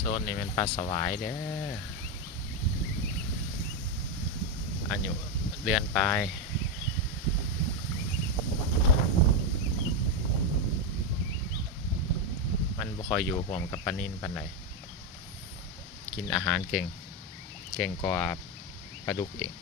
โซนนี้เป็นปลาสวายเด้ออายุเดือนปลายมันบ่ค่อยอยู่ผมกับปลานิลปานใดกินอาหารเก่งกว่าปลาดุกเอง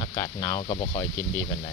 อากาศหนาวก็บ่ค่อยกินดีปานใด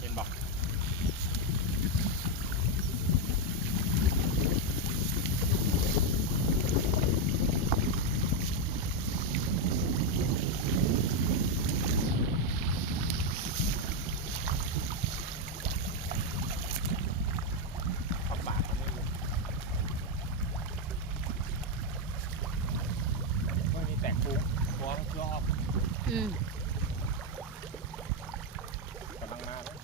เห็นบอกปากเขาไม่รู้ไม่มีแตกฟุ้งฟ้องรอบกำลังมาแล้ว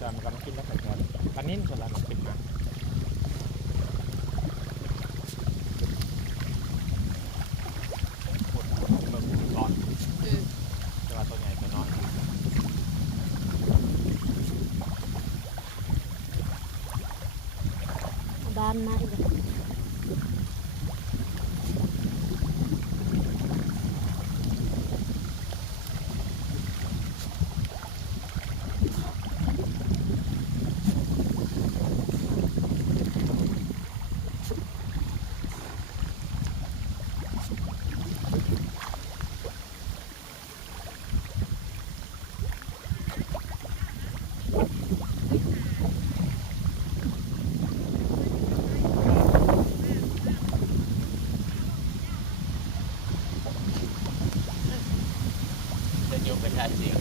จอนกำลังกินแล้วแต่จอนปลานิ่นส่วนละมันขึ้นมาปวดเบิ่งร้อนแต่ว่าตัวใหญ่ตัวน้อย บ้านมาอีกจะอยู่เป็นชาติเสียง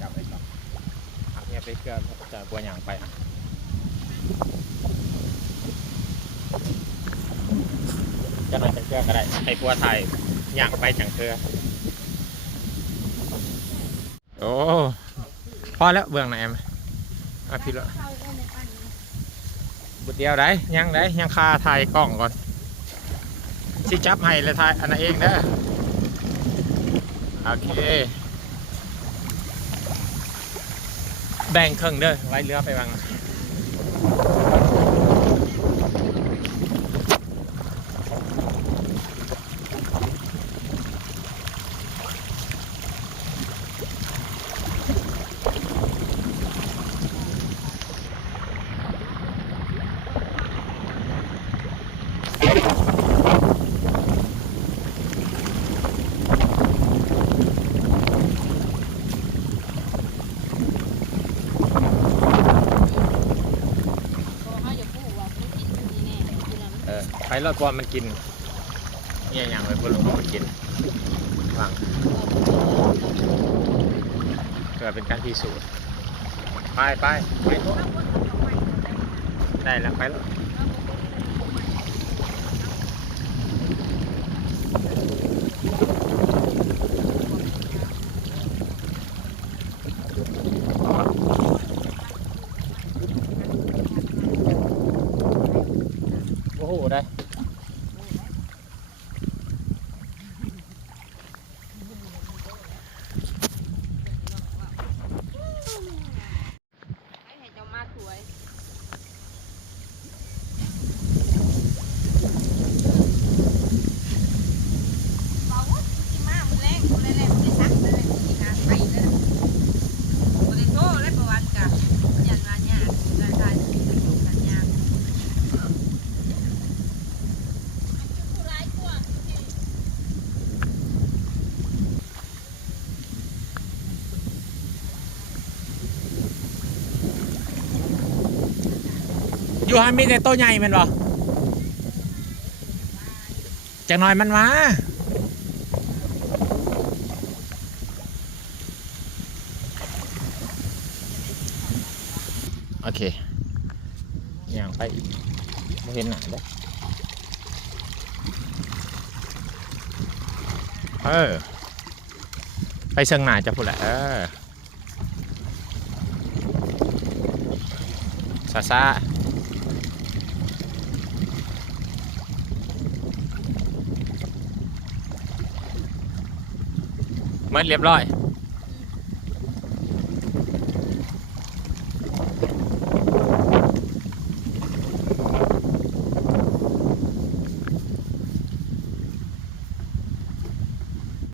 จับไปก่อนหักเนี่ยไปเกลือจะบัวหยางไปนะจะหน่อยจังเกลือก็ได้ให้บัวไทยหยางไปจังเกลือโอ้พอแล้วเบื้องไหนไหมมาพี่ละบุดเดียวได้ยังคาถ่ายกล้องก่อนสิจับให้เลยถ่ายอันนั้นเองนะโอเคแบ่งครึ่งเด้อไว้เรือไปวางไปรอดบอลมันกินเนี่ยอย่างไรบอลมันกินวางเกิดเป็นการพิสูจน์ไปได้แล้วไปแล้วโอ้โหได้ อยู่ฮะมีแต่โตใหญ่แมันบ่จังหน่อยมันมาโอเคย่างไปอีกไม่เห็นหนาเด้อไปเชิงหนาจะพูดแหละซาเมื่อเรียบร้อย